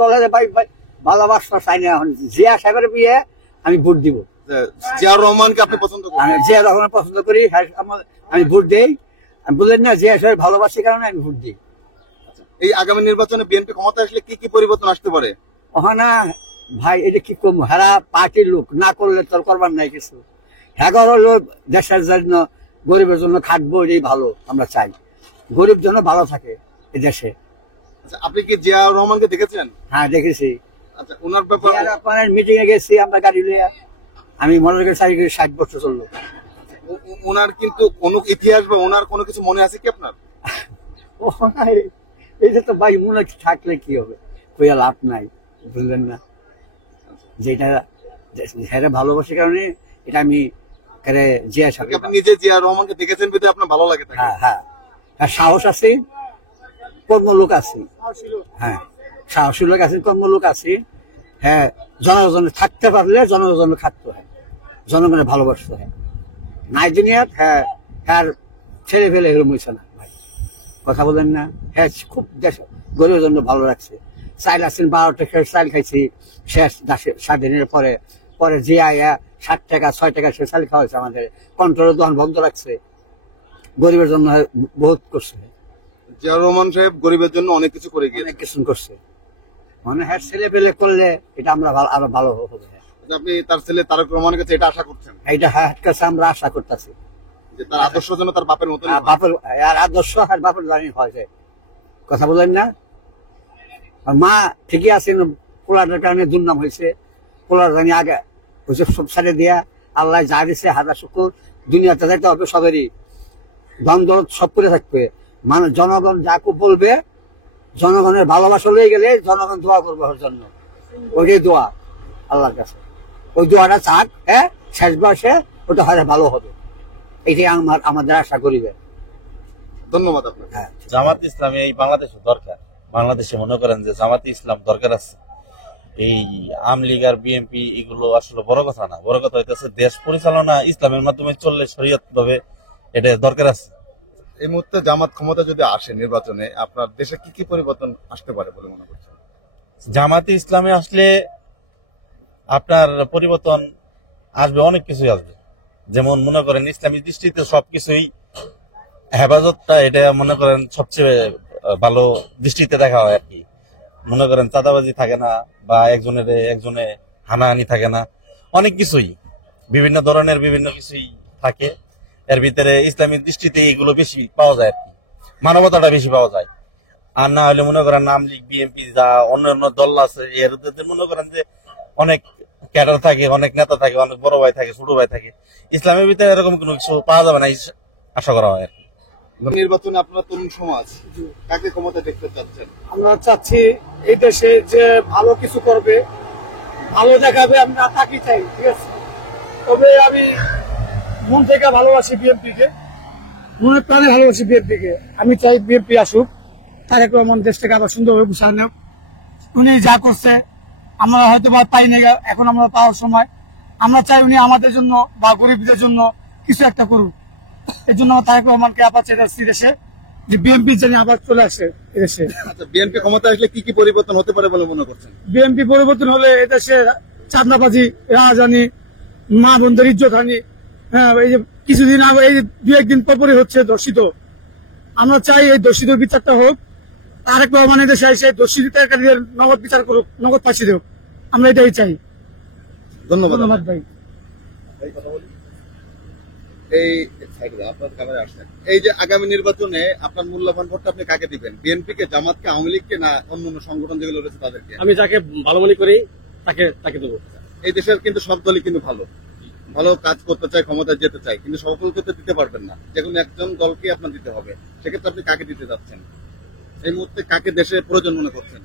দলের ভাই ভালোবাসা চাই না। এখন জিয়া সাহেবের বিয়ে আমি ভোট দিব। জিয়াউর রহমানকে আপনি পছন্দ করেন? আমি জিয়া রহমান পছন্দ করি, আমি ভোট দেই। আমি বললেন না জিয়া সাহেব ভালোবাসি কারণে আমি ভোট দিই। এই আগামী নির্বাচনে বিএনপি ক্ষমতা আসলে কি কি পরিবর্তন আসতে পারে? ওখানে ভাই এটা কি করবো, হেরা পার্টির লোক না করলে তোর করবার নাই কিছু। 11 লোক দেশের জন্য গরিবের জন্য খাটবো, এটাই ভালো আমরা চাই, গরিব জন্য ভালো থাকে এই দেশে। আপনি কি জিয়াউর রহমানকে দেখেছেন? হ্যাঁ দেখেছি। আচ্ছা, ওনার ব্যাপারে মিটিং এ গেছি আমরা গাড়ি লিয়ে, আমি মনে করি 60 বছর চললো। ওনার কিন্তু কোন ইতিহাস বা ওনার কোনো কিছু মনে আছে কি আপনার? ও এই যে তো ভাই মনে থাকলে কি হবে, কইয়া লাভ নাই, বুঝলেন না? যেটা হেরে ভালোবাসার কারণে এটা আমি জিয়া সাহেব। আপনি নিজে জিয়াউর রহমানকে দেখেছেন বলে আপনার ভালো লাগে? হ্যাঁ হ্যাঁ, সাহস আছে, কর্মলোক আছে। হ্যাঁ, সাহসী লোক আছে, কর্মলোক আছে। হ্যাঁ, জনগণে থাকতে পারলে জনগণে থাকতে হয়, জনগণের ভালোবাসতে হয়। নাই দুনিয়া হ্যাঁ হ্যাঁ ছেলে ফেলে এগুলো মুছে না ভাই, কথা বলেন না? হ্যাঁ, খুব দেশ গরিবের জন্য ভালো রাখছে। চাইল আসছেন 12 টাকা চাইল খাইছি শেষ 7 দিনের পরে, পরে যে আয়া 7 টাকা 6 টাকা সে চাল খাওয়াইছে, আমাদের কন্ট্রোলের দোকান বন্ধ রাখছে, গরিবের জন্য বহুত করছে। জিয়াউর রহমান সাহেব গরিবের জন্য অনেক কিছু করে গিয়েছেন, অনেক কিছু করছে। মানে হ্যাঁ ছেলে পেলে করলে এটা আমরা আরো ভালো হবে। আপনি তার ছেলে তারেক রহমানের কাছে এটা আশা করছেন? এইটা হ্যাঁ কাছে আমরা আশা করতেছি যে তার আদর্শ যেন তার বাপের মতো, বাপের আর আদর্শ আর বাপের জানি হয় যায়, কথা বলেন না? আর মা ঠিকই আছে, পোলার কারণে দুর্নাম হয়েছে, পোলার জানি আগে হয়েছে সব সারে দিয়া আল্লাহ যা দিছে হাজার শুকুর। দুনিয়াতে যাইতে হবে সবেরই, দ্বন্দ্ব সব করে থাকবে। মানুষ জনগণ যা বলবে, জনগণের ভালোবাসা লয়ে গেলে জনগণ দোয়া করবে ওর জন্য, ওইটাই দোয়া আল্লাহর কাছে। ওই দোয়াটা চাক, হ্যাঁ শেষ বয়সে ওটা হয়তো ভালো হবে, এটাই আমাদের আশা করিবে। ধন্যবাদ আপনাকে। হ্যাঁ, জামাত ইসলামী এই বাংলাদেশে দরকার। বাংলাদেশে মনে করেন যে জামাত ইসলাম দরকার আছে। এই আওয়ামী লীগ আর বিএনপি এগুলো আসলে বড় কথা না, বড় কথা হইতেছে দেশ পরিচালনা ইসলামের মাধ্যমে চললে শরীয়ত ভাবে এটা দরকার আছে। এই মুহূর্তে জামাত ক্ষমতা যদি আসে নির্বাচনে, আপনার দেশে কি কি পরিবর্তন আসতে পারে বলে মনে করছেন? জামাতে ইসলামে আসলে আপনার পরিবর্তন আসবে, অনেক কিছুই আসবে। যেমন মনে করেন ইসলামী দৃষ্টিতে সবকিছুই হেফাজতটা এটা মনে করেন সবচেয়ে ভালো দৃষ্টিতে দেখা হয় আর কি। মনে করেন চাঁদাবাজি থাকে না, বা একজনে হানাহানি থাকে না, অনেক কিছুই বিভিন্ন ধরনের বিভিন্ন কিছুই থাকে। এর ভিতরে ইসলামী দৃষ্টিতে এগুলো বেশি পাওয়া যায় আর কি, মানবতাটা বেশি পাওয়া যায়। আর না হলে মনে করেন আওয়ামী লীগ বিএনপি যা অন্যান্য দল আছে এর মনে করেন যে অনেক ক্যাডার থাকে, অনেক নেতা থাকে, অনেক বড় ভাই থাকে, ছোট ভাই থাকে। ইসলামের ভিতরে এরকম কোনো কিছু পাওয়া যাবে না আশা করা হয় আর কি। নির্বাচনে আপনার তরুণ সমাজ কাকে ক্ষমতা দেখতে চাচ্ছেন? আমরা চাচ্ছি এই দেশে যে ভালো কিছু করবে, ভালো দেখাবে, আমরা তাকে চাই, ঠিক আছে? তবে আমি মন থেকে ভালোবাসি বিএনপিকে, মনের প্রাণে ভালোবাসি বিএনপিকে। আমি চাই বিএনপি আসুক, তারেক রহমান দেশটাকে আবার সুন্দরভাবে গুছায় নেব। উনি যা করছে আমরা হয়তো বা পাই না, এখন আমরা পাওয়ার সময়। আমরা চাই উনি আমাদের জন্য বা গরিবদের জন্য কিছু একটা করুক। এই জন্য তারেক রহমানকে আবার চেয়েছি দেশে, যে বিএনপি জানি আবার চলে আসে এদেশে। আচ্ছা, বিএনপি ক্ষমতা আসলে কি কি পরিবর্তন হতে পারে বলে মনে করছেন? বিএনপি পরিবর্তন হলে এদেশে চাঁদাবাজি, রাজধানী, মা বোনদের ইজ্জত হানি, হ্যাঁ এই যে কিছুদিন আগে এই 2-1 দিন পরপরই হচ্ছে দর্শিত। আমরা চাই এই দর্শিত বিচারটা হোক, তারেক রহমান দেশে এসে দর্শিতকারীদের নগদ বিচার করুক, নগদ ফাঁসি দেব, আমরা এটাই চাই। ধন্যবাদ ভাই। এই যে আগামী নির্বাচনে আপনার মূল্যবান ভোটটা আপনি কাকে দিবেন? বিএনপি কে, জামাতকে, আওয়ামী লীগকে, না অন্য সংগঠন যেগুলো রয়েছে তাদেরকে? আমি যাকে ভালো মনে করি তাকে দেবো। এই দেশের কিন্তু সব দলই কিন্তু ভালো ভালো কাজ করতে চায়, ক্ষমতায় যেতে চায়, কিন্তু সকলকে তো দিতে পারবেন না। যেকোনো একজন দলকে আপনার দিতে হবে। সেক্ষেত্রে আপনি কাকে দিতে যাচ্ছেন? এই মুহূর্তে কাকে দেশে প্রয়োজন মনে করছেন?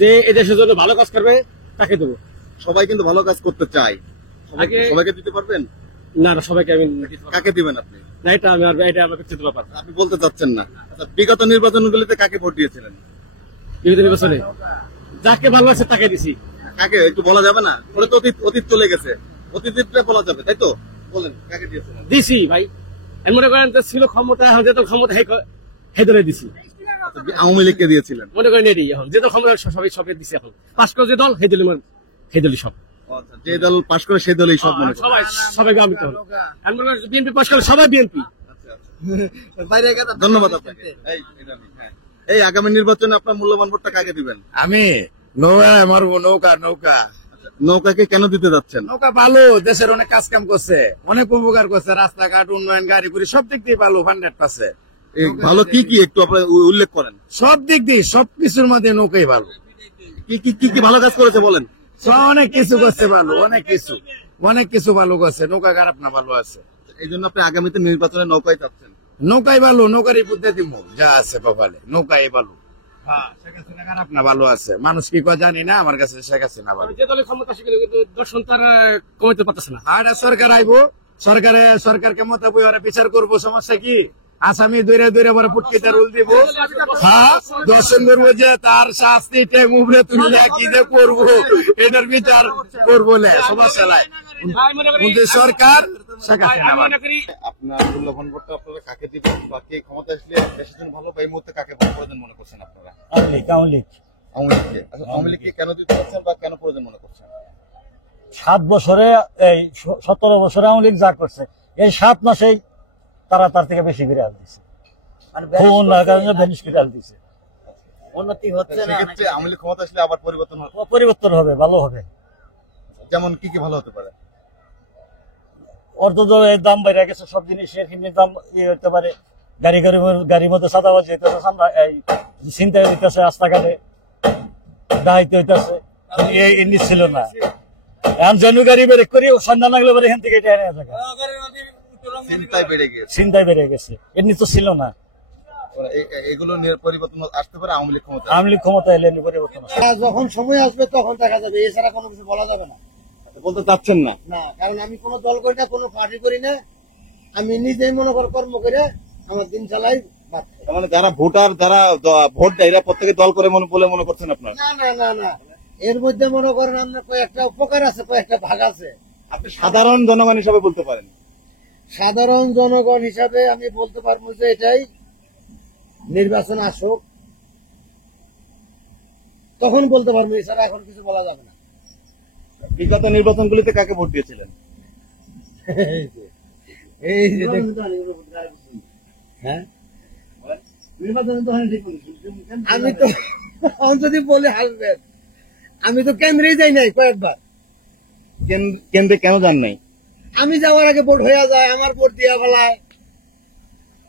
যে এই দেশের জন্য ভালো কাজ করবে তাকে দেবো। সবাই কিন্তু ভালো কাজ করতে চায়, সবাইকে দিতে পারবেন না? সবাইকে আমি কাকে দিবেন আপনি? না, এটা আমি এটা আমার ব্যক্তিগত ব্যাপার, আপনি বলতে চাচ্ছেন না। আচ্ছা, বিগত নির্বাচনগুলিতে কাকে ভোট দিয়েছিলেন? বিগত নির্বাচনে যাকে ভালো আছে তাকে দিছি। কাকে একটু বলা যাবে না? ওরা তো অতীত চলে গেছে, অতীতটা বলা যাবে, তাই তো? বলেন কাকে দিয়েছিলেন? দিছি ভাই, মনে করেন ছিল ক্ষমতা, ক্ষমতা হে ধরে দিছি। আওয়ামী লীগকে দিয়েছিলেন। মনে করেন এটি এখন যে দল ক্ষমতা সবাই সবাই দিচ্ছে এখন পাস করে যে দল সেই দলই সব আচ্ছা, যে দল পাশ করে সেই দলই সব মনে করেন। সবাই সবাই গামিত হল বিএনপি পাস করলে সবাই বিএনপি। ধন্যবাদ আপনাকে। এই আগামী নির্বাচনে আপনার মূল্যবান ভোটটা কাকে দিবেন? আমি নৌকায় মারবো। নৌকা নৌকা নৌকাকে কেন দিতে যাচ্ছেন? নৌকা ভালো, দেশের অনেক কাজ কাম করছে, অনেক উপকার করছে, রাস্তাঘাট উন্নয়ন, গাড়ি গুড়ি সব দিক দিয়ে ভালো, 100%। এই ভালো কি কি একটু আপনার উল্লেখ করেন। সব দিক দিয়ে সবকিছুর মধ্যে নৌকাই ভালো। কি কি কি কি ভালো কাজ করেছে বলেন। অনেক কিছু করছে ভালো, অনেক কিছু ভালো করছে। নৌকা খারাপ না, ভালো আছে। এই জন্য আপনি আগামীতে নির্বাচনে নৌকায় চাচ্ছেন। নৌকাই ভালো, নৌকারই বুদ্ধি দিব যা আছে কপালে, নৌকাই ভালো। হ্যাঁ, শেখ হাসিনা খারাপ না, ভালো আছে। মানুষ কি কয় জানি না, আমার কাছে শেখ হাসিনা ভালো। যে দলের ক্ষমতা আসে কিন্তু দর্শন তার কমাইতে পারতেছে না। আর সরকার আইবো, সরকারকে মোতাবেক ওরা বিচার করবো, সমস্যা কি? আসামি দৈরে দৈরে পরে পুটকিতে রুল দিব। হ্যাঁ, দর্শন করবো যে তার শাস্তি টাইম উপরে তুললে কি যে করবো, এটার বিচার করবো, সমস্যা নাই। কিন্তু সরকার শেখ হাসিনা ভালো। আপনার মূল্যবান ভোটটা আপনারা কাকে দিবেন বা কে ক্ষমতা আসলে দেশের জন্য ভালো, বা এই মুহূর্তে কাকে প্রয়োজন মনে করছেন আপনারা? আওয়ামী লীগকে। আচ্ছা, আওয়ামী লীগকে কেন দিতে চাচ্ছেন বা কেন প্রয়োজন মনে করছেন? 7 বছরে এই 17 বছরে আওয়ামী লীগ যা করছে, এই 7 মাসেই তারা তার থেকে বেশি করে আল দিচ্ছে, দিচ্ছে। উন্নতি হচ্ছে না। সেক্ষেত্রে আওয়ামী লীগ ক্ষমতা আসলে আবার পরিবর্তন হবে, ভালো হবে। যেমন কি কি ভালো হতে পারে? অর্থ দাম বেড়ে গেছে, সব জিনিসের দাম হতে পারে। গাড়ির মধ্যে সাদাবাজি হইতেছে, চিন্তায় হইতেছে, রাস্তাঘাটে ডাইতে হইতেছে, এই ছিল না। এখন জনু গাড়ি বেড়ে করি সন্ধ্যা নাগলে বেড়ে এখান থেকে চিন্তায় বেড়ে গেছে, এমনি তো ছিল না। এগুলো পরিবর্তন আসতে পারে আওয়ামী লীগ ক্ষমতা এলে পরিবর্তন। যখন সময় আসবে তখন দেখা যাবে, এছাড়া কোনো কিছু বলা যাবে না। বলতে চাচ্ছেন না? না, কারণ আমি কোনো দল করি না, কোনো পার্টি করি না। আমি নিজেই মনে কর কর্ম করে আমার দিন চালাই। মানে যারা ভোটার, যারা ভোট দেয়, এরা প্রত্যেকে দল করে বলে মনে করছেন আপনার? না না না না, এর মধ্যে মনে করেন আপনার কয়েকটা উপকার আছে, কয়েকটা ভাগ আছে। আপনি সাধারণ জনগণ হিসাবে বলতে পারেন? সাধারণ জনগণ হিসাবে আমি বলতে পারবো যে এটাই, নির্বাচন আসুক তখন বলতে পারবো, এছাড়া এখন কিছু বলা যাবে না। বিগত নির্বাচনগুলিতে কাকে ভোট দিয়েছিলেন? এই যে হ্যাঁ, আমি তো যদি বলে হাসবেন, আমি তো কেন্দ্রেই যাই নাই কয়েকবার। কেন্দ্রে কেন যান নাই? আমি যাওয়ার আগে ভোট হয়ে যায়, আমার ভোট দিয়া ফেলায়।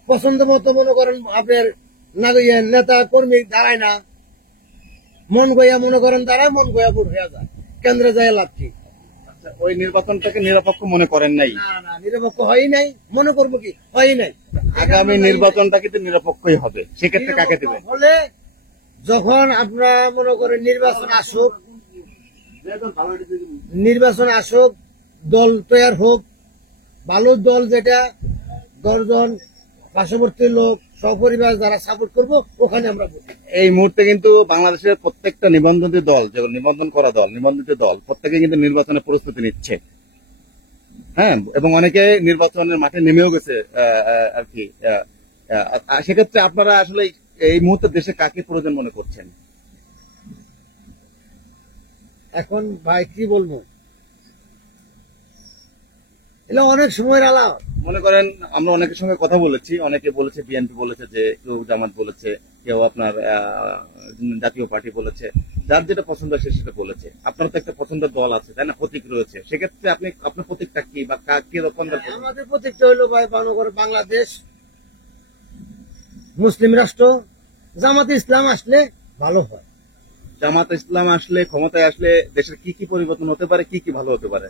পছন্দ মতো মনে করেন আপনার নেতা কর্মী দাঁড়ায় না, মন গইয়া মনে করেন দাঁড়ায়, মন গইয়া ভোট হয়ে যায়। কেন্দ্রে যায় লাভ কি? ওই নির্বাচনটাকে নিরপেক্ষ মনে করেন নাই? না না, নিরপেক্ষ হয় নাই, মনে করবো কি হয় নাই। আগামী নির্বাচনটা কিন্তু নিরপেক্ষই হবে, সেক্ষেত্রে কাকে দেবেন? হলে যখন আপনারা মনে করেন নির্বাচন আসুক, দল তৈরি হোক, ভালো দল যেটা 10 জন পার্শ্ববর্তী লোক সপরিবার যারা সাপোর্ট করবো, ওখানে আমরা। এই মুহূর্তে কিন্তু বাংলাদেশের প্রত্যেকটা নিবন্ধিত দল, যেমন নিবন্ধন করা দল, নিবন্ধিত দল প্রত্যেকে কিন্তু নির্বাচনের প্রস্তুতি নিচ্ছে। হ্যাঁ, এবং অনেকে নির্বাচনের মাঠে নেমেও গেছে আর কি। সেক্ষেত্রে আপনারা আসলে এই মুহূর্তে দেশে কাকে প্রয়োজন মনে করছেন? এখন ভাই কি বলবো, এটা অনেক সময়ের আলাপ। মনে করেন আমরা অনেকের সঙ্গে কথা বলেছি, অনেকে বলেছে বিএনপি বলেছে, যে কেউ জামাত বলেছে, কেউ আপনার জাতীয় পার্টি বলেছে, যার যেটা পছন্দ সে সেটা বলেছে। আপনার তো একটা পছন্দের দল আছে, তাই না? প্রতীক রয়েছে, সেক্ষেত্রে আপনি আপনার প্রতীকটা কি বা কে রকম? আমাদের প্রতীকটা হলো ভাই বাংলাদেশ মুসলিম রাষ্ট্র। জামাতে ইসলাম আসলে ভালো হয়। জামাত ইসলাম আসলে, ক্ষমতায় আসলে দেশের কি কি পরিবর্তন হতে পারে, কি কি ভালো হতে পারে?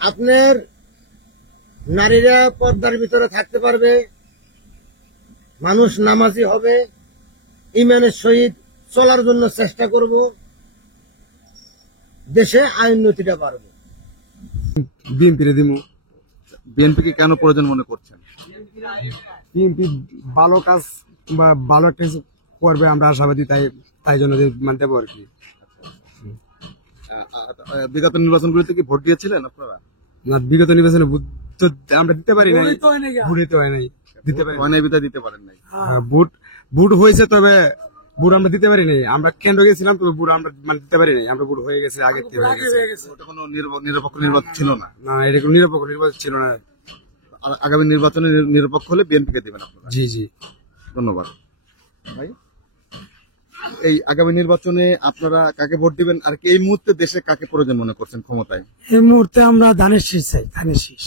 আপনার নারীরা পর্দার ভিতরে থাকতে পারবে, মানুষ নামাজি হবে, ইমানের সহিত চলার জন্য চেষ্টা করব, দেশে আইননতিটা বাড়বে। বিএনপিকে কেন প্রয়োজন মনে করছেন? বিএনপি ভালো কাজ বা ভালো একটা করবে, আমরা আশাবাদী, তাই জন্য মানতে পারবো আর কি। বিগত নির্বাচনগুলিতে কি ভোট দিয়েছিলেন আপনারা? না, বিগত নির্বাচনে আমরা দিতে পারি না, ভোট দিতে হয় নাই। দিতে পারি হয় নাই বিধায় দিতে পারেন নাই। বুট হয়েছে, তবে বুট আমরা দিতে পারি নাই। আমরা কেন্দ্র গেছিলাম, তবে বুট আমরা মানে দিতে পারি নাই। আমরা বুট হয়ে গেছে, আগে হয়ে গেছে। ওটা কোনো নিরপেক্ষ নির্বাচন ছিল না। না, এটা কোনো নিরপেক্ষ নির্বাচন ছিল না। আর আগামী নির্বাচনে নিরপেক্ষ হলে বিএনপিকে দিবেন আপনারা? জি জি, ধন্যবাদ ভাই। এই আগামী নির্বাচনে আপনারা কাকে ভোট দিবেন, আর এই মুহূর্তে দেশে কাকে প্রয়োজন মনে করছেন ক্ষমতায়? এই মুহূর্তে আমরা ধানের শীষ চাই, ধানের শীষ।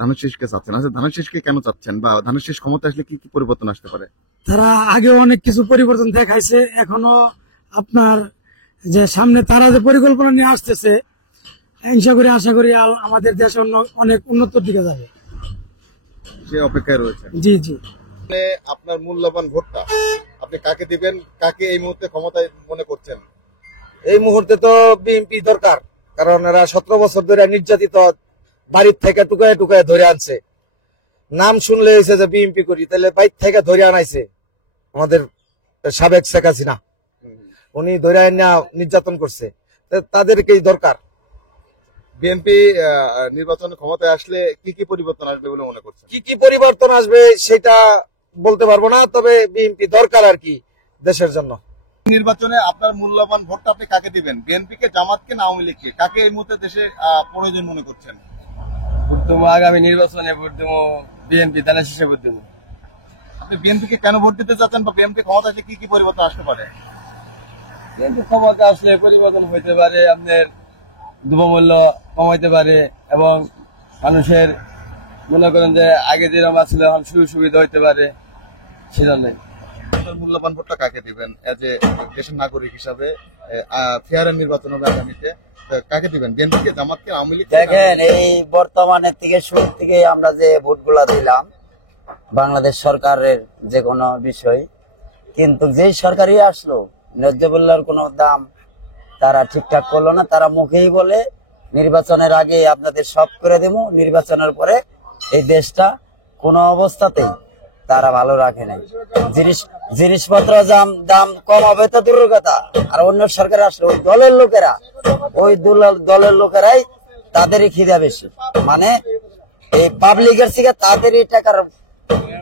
ধানের শীষকে চাচ্ছেন? আচ্ছা, ধানের শীষকে কেন চাচ্ছেন, বা ধানের শীষ ক্ষমতা আসলে কি কি পরিবর্তন আসতে পারে? তারা আগে অনেক কিছু পরিবর্তন দেখাইছে, এখনো আপনার যে সামনে তারা যে পরিকল্পনা নিয়ে আসতেছে, আশা করি আমাদের দেশ অনেক উন্নতির দিকে যাবে। সে অপেক্ষায় রয়েছে। জি জি। আপনার মূল্যবান ভোটটা আপনি কাকে দিবেন, কাকে এই মুহূর্তে ক্ষমতায় মনে করছেন? এই মুহূর্তে তো বিএনপি দরকার, কারণ এরা 17 বছর ধরে নির্যাতিত, বাড়ির থেকে টুকায় টুকায় ধরে আনছে। নাম শুনলে হয়েছে যে বিএনপি করি, তাহলে বাইর থেকে ধরে আনাইছে আমাদের সাবেক শেখ হাসিনা, উনি ধরে আনা নির্যাতন করছে, তাদেরকেই দরকার। বিএনপি নির্বাচনে ক্ষমতায় আসলে কি কি পরিবর্তন আসবে বলে মনে করছেন? কি কি পরিবর্তন আসবে সেটা বলতে পারবো না, তবে বিএনপি দরকার আর কি দেশের জন্য। নির্বাচনে আপনার মূল্যবান ভোটটা আপনি কাকে দিবেন? বিএনপিকে, জামাতকে না আওয়ামী লীগকে? কাকে এই মুহূর্তে দেশে প্রয়োজন মনে করছেন? আগামী নির্বাচনে ভোট দেবো বিএনপি, ধানের শীষে ভোট দেবো। আপনি বিএনপিকে কেন ভোট দিতে চাচ্ছেন, বা বিএনপি ক্ষমতা আসলে কি কি পরিবর্তন আসতে পারে? বিএনপি ক্ষমতা আসলে পরিবর্তন হইতে পারে, আপনার দ্রব্যমূল্য কমাইতে পারে, এবং মানুষের মনে করেন যে আগে যেরকম ছিল এখন সুযোগ সুবিধা হইতে পারে, সেজন্যই। মূল্যবান ভোটটা কাকে দিবেন এজ এ দেশের নাগরিক হিসাবে? ফেয়ার নির্বাচন হবে আগামীতে, কাকে দিবেন? বিএনপিকে, জামাতকে, আওয়ামী লীগ? দেখেন, এই বর্তমানের থেকে শুরু থেকে আমরা যে ভোটগুলা দিলাম বাংলাদেশ সরকারের যে কোনো বিষয়, কিন্তু যেই সরকারই আসলো ন্যায্যমূল্যের কোনো দাম তারা ঠিকঠাক করলো না। তারা মুখেই বলে নির্বাচনের আগে আপনাদের সব করে দেব, নির্বাচনের পরে এই দেশটা কোনো অবস্থাতেই তারা ভালো রাখে নাই। জিনিসপত্র দাম কম হবে তো দূরের কথা, আর অন্য সরকার আসলে ওই দলের লোকেরাই তাদেরই খিদা বেশি, মানে এই পাবলিকের থেকে তাদেরই টাকার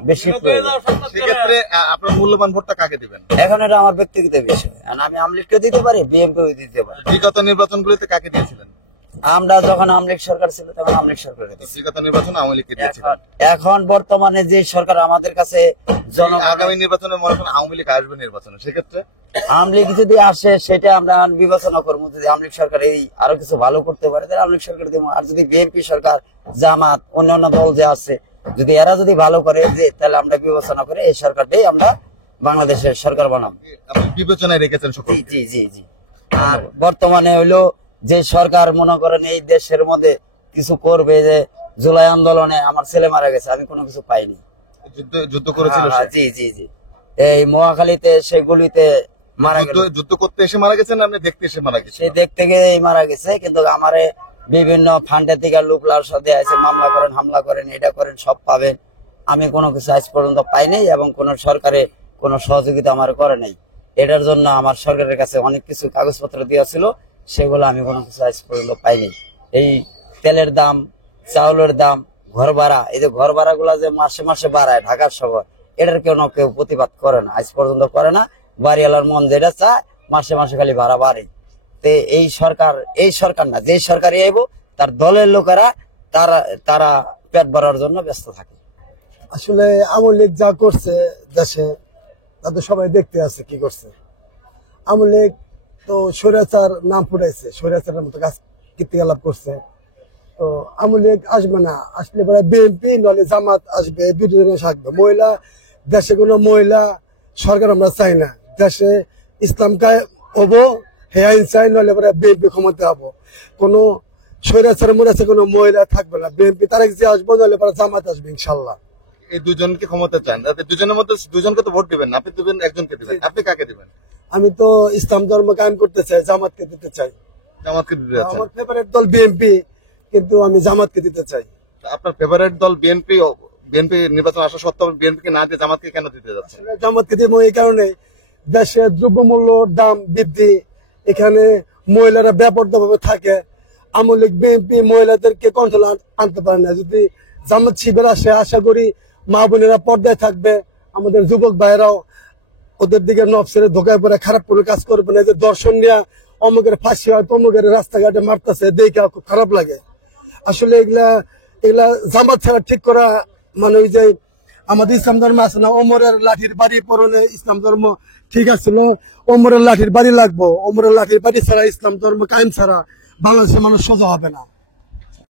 বেশি প্রয়োজন। সেক্ষেত্রে আপনার মূল্যবান ভোটটা কাকে দিবেন? এখন এটা আমার ব্যক্তিগত বিষয়, আমি আওয়ামী লীগকে দিতে পারি, বিএনপিও দিতে পারি। বিগত নির্বাচনগুলিতে কাকে দিয়েছিলেন? আমরা যখন আওয়ামী লীগ সরকার ছিল তখন আওয়ামী লীগ সরকার। বিগত নির্বাচনে আওয়ামী লীগকে দিয়েছিলেন। এখন বর্তমানে যে সরকার আমাদের কাছে আগামী নির্বাচনে মনে করেন আওয়ামী লীগ আসবে নির্বাচনে, সেক্ষেত্রে আওয়ামী লীগ যদি আসে সেটা আমরা বিবেচনা করবো। যদি আওয়ামী লীগ সরকার এই আরো কিছু ভালো করতে পারে তাহলে আওয়ামী লীগ সরকার দেবো। আর যদি বিএনপি সরকার, জামাত, অন্যান্য দল যে আছে, যদি এরা যদি ভালো করে তাহলে আমরা বিবেচনা করে এই সরকারটাই আমরা বাংলাদেশের সরকার বানাবো। আপনি বিবেচনায় রেখেছেন সকল? জি জি জি। আর বর্তমানে হইলো যে সরকার মনে করেন এই দেশের মধ্যে কিছু করবে, যে জুলাই আন্দোলনে আমার ছেলে মারা গেছে, আমি কোনো কিছু পাইনি। যুদ্ধ করেছিল? জি জি জি। এই মহাখালীতে সেগুলিতে মারা গেছে। যুদ্ধ করতে এসে মারা গেছেন, আপনি দেখতে এসে মারা গেছে? সে দেখতে গিয়ে মারা গেছে, কিন্তু আমারে বিভিন্ন ফান্ডের থেকে লুপলার সাথে আছে, মামলা করেন, হামলা করেন, এটা করেন, সব পাবেন। আমি কোনো কিছু আজ পর্যন্ত পাইনি, এবং কোন সরকারে কোনো সহযোগিতা আমার করে নাই। এটার জন্য আমার সরকারের কাছে অনেক কিছু কাগজপত্র দেওয়া ছিল, সেগুলো আমি কোনো কিছু আজ পর্যন্ত পাইনি। এই তেলের দাম, চাউলের দাম, ঘর ভাড়া, এই যে ঘর ভাড়া গুলা যে মাসে মাসে বাড়ায় ঢাকার শহর, এটার কেউ প্রতিবাদ করে না, আজ পর্যন্ত করে না। বাড়িওয়ালার মন যেটা চায় মাসে মাসে খালি ভাড়া বাড়ে। এই সরকার না, যে সরকারই আইব তার দলের লোকেরা তারা পেট ভরার জন্য ব্যস্ত থাকে। আসলে আওয়ামী লীগ যা করছে দেশে, তাদের সবাই দেখতে আছে কি করছে। আওয়ামী লীগ তো স্বৈরাচার নাম ফুটাইছে, স্বৈরাচারের মতো কাজ কীর্তিকলাপ করছে। তো আওয়ামী লীগ আসবে না, আসলে পরে বিএনপি নলে জামাত আসবে, বিরোধী থাকবে। মহিলা দেশে কোনো মহিলা সরকার আমরা চাই না, দেশে ইসলাম হবো, হে আইন চাই, নলে পরে বিএনপি ক্ষমতা হবো। কোনো স্বৈরাচার মরেছে কোনো মহিলা থাকবে না, বিএনপি তারেক জিয়া আসবো, নলে পরে জামাত আসবে ইনশাল্লাহ। এই দুজনকে ক্ষমতা চান, দুজনের মধ্যে দুজনকে তো ভোট দিবেন, আপনি দিবেন একজনকে দিবেন, আপনি কাকে দিবেন? আমি তো ইসলাম ধর্ম কায়েম করতে চাই, জামাতকে দিতে চাই। জামাতকে দিতে চান? আমার ফেভারিট দল বিএনপি, কিন্তু আমি জামাতকে দিতে চাই। আপনার ফেভারিট দল বিএনপি, বিএনপি নির্বাচন আসা সত্ত্বেও বিএনপিকে না দিয়ে জামাতকে কেন দিতে যাচ্ছেন? জামাতকে দিব এই কারণে, দেশে দ্রব্যমূল্য দাম বৃদ্ধি, এখানে মহিলারা ব্যাপারভাবে থাকে। আওয়ামী লীগ বিএনপি মহিলাদেরকে কন্ট্রোল আনতে পারে না। যদি জামাত শিবির আসে, আশা করি মা বোনেরা পর্দায় থাকবে, আমাদের যুবক ভাইয়েরাও ওদের দিকে নফসের ধোকায় পড়ে খারাপ কোনো কাজ করবে না। যে দর্শন নিয়ে অমুকের ফাঁসি হয়, তমুকের রাস্তাঘাটে মারতেছে, দেখে খুব খারাপ লাগে। আসলে এগুলা জামাত ছাড়া ঠিক করা, মানে ওই যে আমাদের ইসলাম ধর্ম আছে না, ওমরের লাঠির বাড়ি পড়লে ইসলাম ধর্ম ঠিক আছিল, ওমরের লাঠির বাড়ি লাগবো। ওমরের লাঠির বাড়ি ছাড়া ইসলাম ধর্ম কায়েম ছাড়া বাংলাদেশের মানুষ সোজা হবে না।